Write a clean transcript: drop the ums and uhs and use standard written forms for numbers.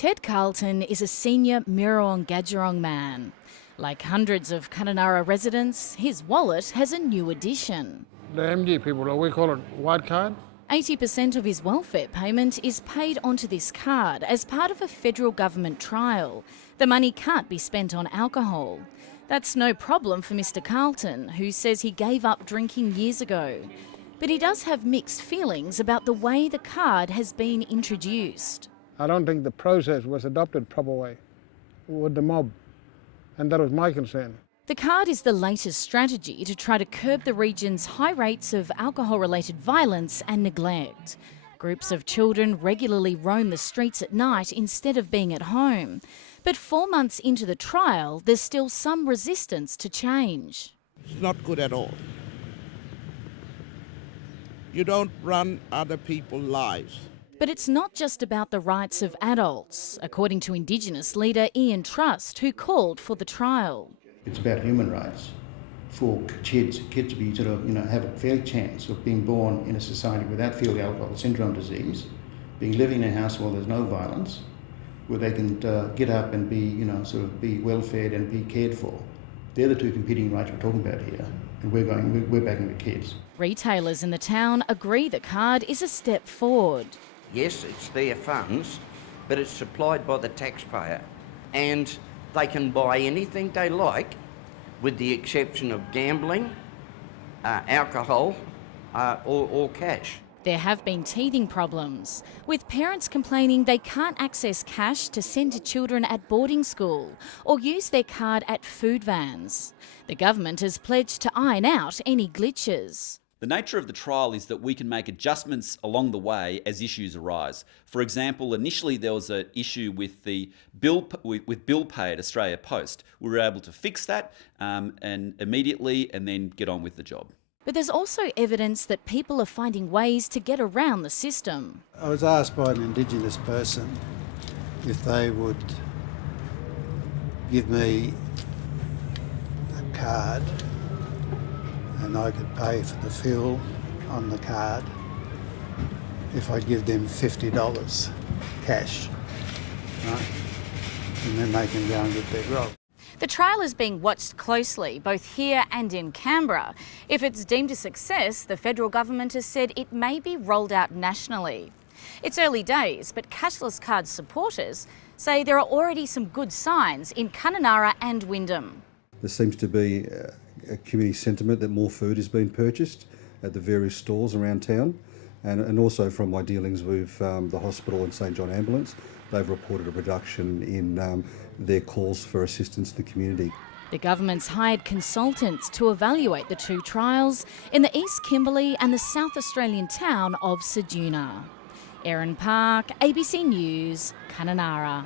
Ted Carlton is a senior Mirrawong Gadgerong man. Like hundreds of Kununurra residents, his wallet has a new addition. The MG people, we call it white card. 80% of his welfare payment is paid onto this card as part of a federal government trial. The money can't be spent on alcohol. That's no problem for Mr Carlton, who says he gave up drinking years ago. But he does have mixed feelings about the way the card has been introduced. I don't think the process was adopted proper way with the mob, and that was my concern. The card is the latest strategy to try to curb the region's high rates of alcohol-related violence and neglect. Groups of children regularly roam the streets at night instead of being at home. But 4 months into the trial, there's still some resistance to change. It's not good at all. You don't run other people's lives. But it's not just about the rights of adults, according to Indigenous leader Ian Trust, who called for the trial. It's about human rights for kids to be have a fair chance of being born in a society without fetal alcohol syndrome disease, living in a house where there's no violence, where they can get up and be be well fed and be cared for. They're the two competing rights we're talking about here, and we're backing the kids. Retailers in the town agree the card is a step forward. Yes, it's their funds, but it's supplied by the taxpayer, and they can buy anything they like, with the exception of gambling, alcohol, or cash. There have been teething problems, with parents complaining they can't access cash to send to children at boarding school or use their card at food vans. The government has pledged to iron out any glitches. The nature of the trial is that we can make adjustments along the way as issues arise. For example, initially there was an issue with the bill pay at Australia Post. We were able to fix that and immediately and then get on with the job. But there's also evidence that people are finding ways to get around the system. I was asked by an Indigenous person if they would give me a card and I could pay for the fuel on the card if I give them $50 cash, right? And then they can go and get their grog. The trial is being watched closely, both here and in Canberra. If it's deemed a success, the federal government has said it may be rolled out nationally. It's early days, but CashlessCard supporters say there are already some good signs in Kununurra and Wyndham. There seems to be a community sentiment that more food is being purchased at the various stores around town, and also from my dealings with the hospital and St John Ambulance, they've reported a reduction in their calls for assistance in the community. The government's hired consultants to evaluate the two trials in the East Kimberley and the South Australian town of Ceduna. Erin Park, ABC News, Kununurra.